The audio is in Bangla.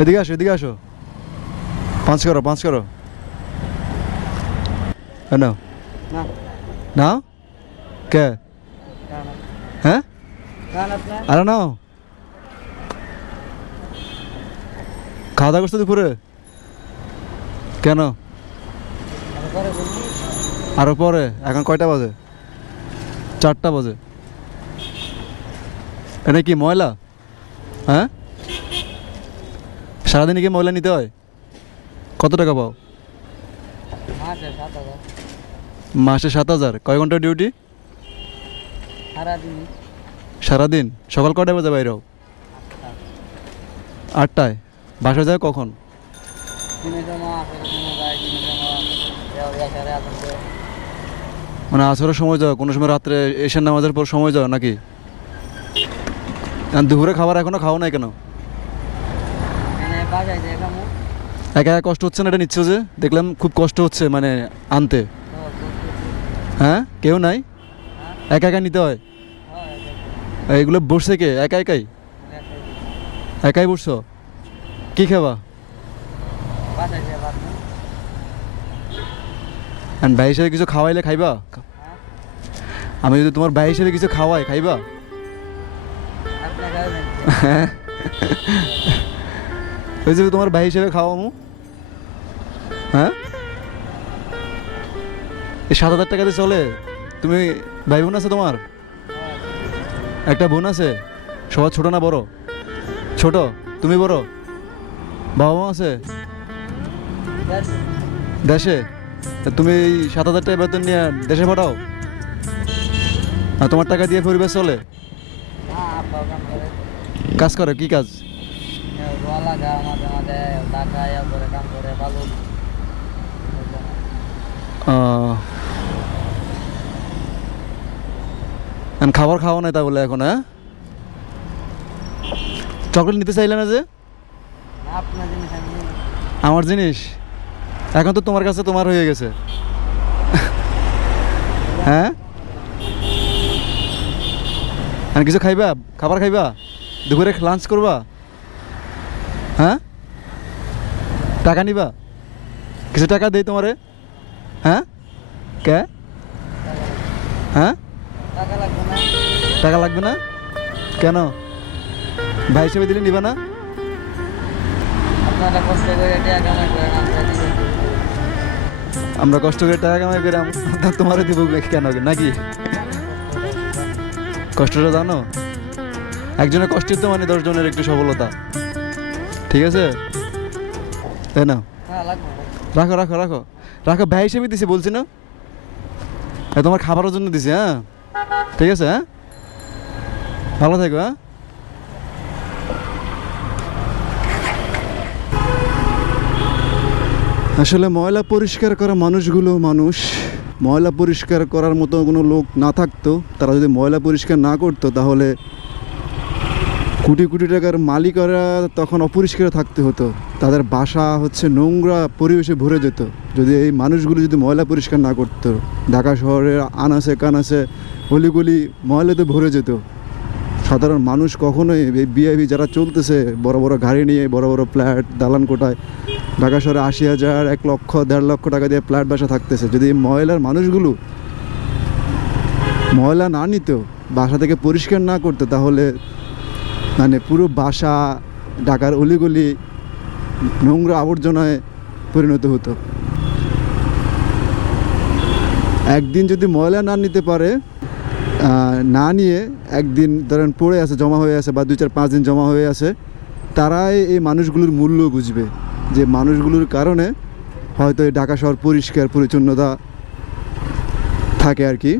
এদিকে আসো এদিকে আসো। পাঁচ করো পাঁচ করো। নাও। না। নাও? কে? হ্যাঁ? আরে নাও। খাওয়া দাওয়া করছ দুপুরে? কেন? আরও পরে এখন কয়টা বাজে? চারটা বাজে। এটা কি ময়লা? হ্যাঁ? সারাদিনে কি ময়লা নিতে হয়? কত টাকা পাও? মাসে সাত হাজার। কয় ঘণ্টা ডিউটি? সারাদিন? সকাল কটায় বাজে বাইরেও আটটায়। বাসা যায় কখন? মানে আসরের সময় যাও? কোনো সময় রাত্রে এশার নামাজের পর সময় যাও নাকি? দুপুরে খাবার এখনও খাও নাই কেন? একা একা কষ্ট হচ্ছে না? এটা নিচ্ছ যে? দেখলাম খুব কষ্ট হচ্ছে মানে আনতে। হ্যাঁ? কেউ নাই? একা একা নিতে হয়? এইগুলো বসছে কে? একা একাই? একাই বসছো? কি খাবা? ভাই হিসেবে কিছু খাওয়াইলে খাইবা? আমি যদি তোমার ভাই হিসেবে কিছু খাওয়াই খাইবা? হ্যাঁ। ওই যে তোমার ভাই হিসেবে খাওয়ামু হ্যাঁ? এই সাত হাজার টাকাতে চলে। তুমি ভাই বোন আছে তোমার? একটা বোন আছে, সবার ছোট না বড়? ছোট, তুমি বড়? বাবা মা আছে? দেশে? তুমি এই সাত হাজার টাকা বেতন নিয়ে দেশে পাঠাও। আর তোমার টাকা দিয়ে পরিবেশ চলে। কাজ করে, কি কাজ? রোয়া লাগা মাঝে মাঝে টাকা ইয়া করে কাম করে ভালো খাবার খাওয়া নাই তা বলে এখন হ্যাঁ? চকলেট নিতে চাইলে না যে। আমার জিনিস? এখন তো তোমার কাছে তোমার হয়ে গেছে। হ্যাঁ? আর কিছু খাইবা? খাবার খাইবা? দুপুরে লাঞ্চ করবা? হ্যাঁ? টাকা নিবা? কিছু টাকা দেই তোমারে? হ্যাঁ? কে? হ্যাঁ? টাকা লাগবে না? কেন? ভাই হিসেবে দিলে নিবা না? আমরা কষ্ট করে টাকা কামাই করে তোমারও দিব কেন নাকি? কষ্টটা জানো? একজনের কষ্টের তো মানে দশজনের একটু সফলতা। ঠিক আছে? তাই না হ্যাঁ রাখো রাখো রাখো। রাখো ভাই হিসেবে দিছি বলছি না? তোমার খাবারের জন্য দিছি হ্যাঁ? ঠিক আছে হ্যাঁ? ভালো থাকো হ্যাঁ? আসলে ময়লা পরিষ্কার করা মানুষগুলো মানুষ। ময়লা পরিষ্কার করার মতো কোনো লোক না থাকতো। তারা যদি ময়লা পরিষ্কার না করতো তাহলে কোটি কোটি টাকার মালিকরা তখন অপরিষ্কার থাকতে হতো। তাদের বাসা হচ্ছে নোংরা পরিবেশে ভরে যেত। যদি এই মানুষগুলো যদি ময়লা পরিষ্কার না করতো, ঢাকা শহরের আনাসে কানাসে অলিগলি ময়লাতে ভরে যেত। সাধারণ মানুষ কখনোই এই বিআইবি যারা চলতেছে, বড় বড় গাড়ি নিয়ে, বড় বড় ফ্ল্যাট, দালান কোটায় ঢাকা শহরে আশি হাজার, এক লক্ষ, দেড় লক্ষ টাকা দিয়ে ফ্ল্যাট বাসা থাকতেছে। যদি ময়লার মানুষগুলো ময়লা না নিত, বাসা থেকে পরিষ্কার না করতো, তাহলে মানে পুরো বাসা ঢাকার অলিগলি নোংরা আবর্জনায় পরিণত হতো। একদিন যদি ময়লা না নিতে পারে না নিয়ে একদিন ধরেন পড়ে আছে, জমা হয়ে আছে বা দুই চার পাঁচ দিন জমা হয়ে আছে, তারাই এই মানুষগুলোর মূল্য বুঝবে যে মানুষগুলোর কারণে হয়তো এই ঢাকা শহর পরিষ্কার, পরিচ্ছন্নতা থাকে আর কি।